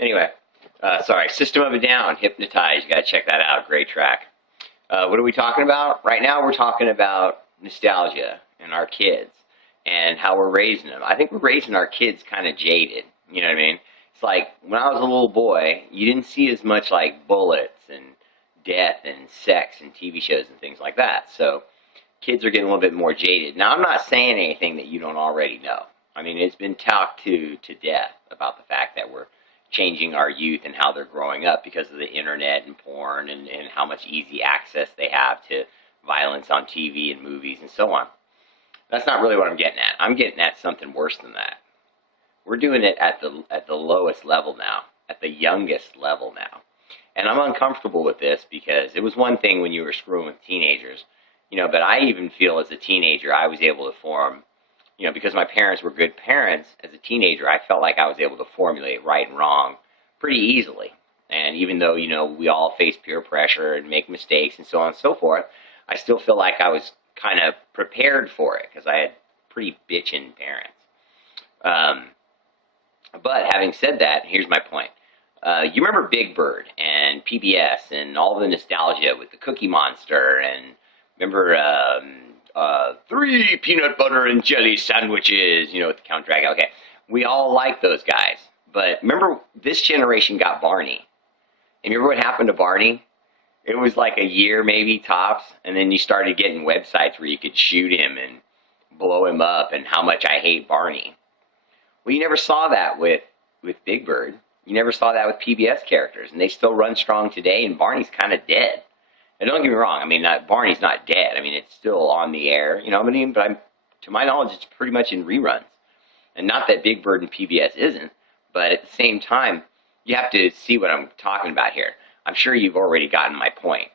Anyway, sorry. System of a Down, Hypnotize. You got to check that out. Great track. What are we talking about? Right now we're talking about nostalgia and our kids and how we're raising them. I think we're raising our kids kind of jaded. You know what I mean? It's like when I was a little boy, you didn't see as much like bullets and death and sex and TV shows and things like that. So kids are getting a little bit more jaded. Now, I'm not saying anything that you don't already know. I mean, it's been talked to death about the fact that we're changing our youth and how they're growing up because of the internet and porn and how much easy access they have to violence on TV and movies and so on. That's not really what I'm getting at. I'm getting at something worse than that. We're doing it at the lowest level now, at the youngest level now. And I'm uncomfortable with this because it was one thing when you were screwing with teenagers, but I even feel as a teenager I was able to form, because my parents were good parents, as a teenager I felt like I was able to formulate right and wrong pretty easily. And even though, we all face peer pressure and make mistakes and so on and so forth, I still feel like I was kind of prepared for it because I had pretty bitchin' parents. But having said that, here's my point. You remember Big Bird and PBS and all the nostalgia with the Cookie Monster and remember 3 peanut butter and jelly sandwiches, with the Count Dracula. Okay, we all like those guys. But remember, this generation got Barney. And remember what happened to Barney? It was like a year maybe tops, and then you started getting websites where you could shoot him and blow him up and how much I hate Barney. Well, you never saw that with Big Bird. You never saw that with PBS characters, and they still run strong today, and Barney's kind of dead. And don't get me wrong, I mean, Barney's not dead. I mean, it's still on the air, but to my knowledge, it's pretty much in reruns. And not that Big Bird and PBS isn't, but at the same time, you have to see what I'm talking about here. I'm sure you've already gotten my point.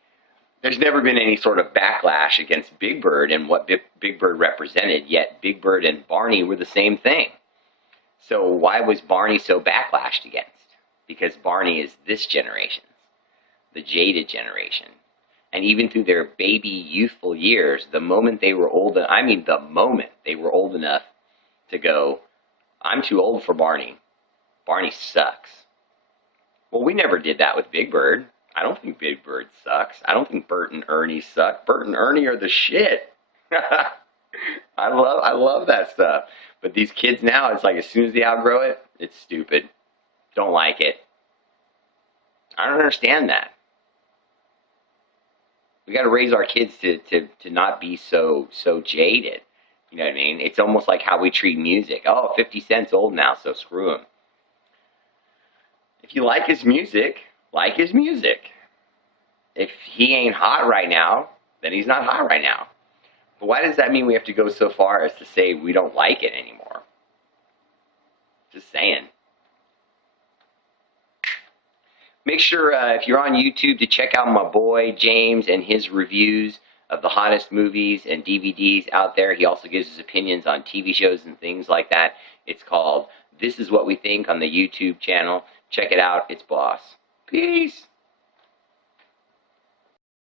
There's never been any sort of backlash against Big Bird and what Big Bird represented, yet Big Bird and Barney were the same thing. So why was Barney so backlashed against? Because Barney is this generation's, the jaded generation. And even through their baby youthful years, the moment they were old enough to go, I'm too old for Barney. Barney sucks. Well, we never did that with Big Bird. I don't think Big Bird sucks. I don't think Bert and Ernie suck. Bert and Ernie are the shit. I love that stuff. But these kids now, it's like as soon as they outgrow it, it's stupid. Don't like it. I don't understand that. We got to raise our kids to not be so jaded. You know what I mean? It's almost like how we treat music. Oh, 50 Cent's old now, so screw him. If you like his music, like his music. If he ain't hot right now, then he's not hot right now. But why does that mean we have to go so far as to say we don't like it anymore? Just saying. Make sure, if you're on YouTube, to check out my boy James and his reviews of the hottest movies and DVDs out there. He also gives his opinions on TV shows and things like that. It's called This Is What We Think on the YouTube channel. Check it out. It's boss. Peace.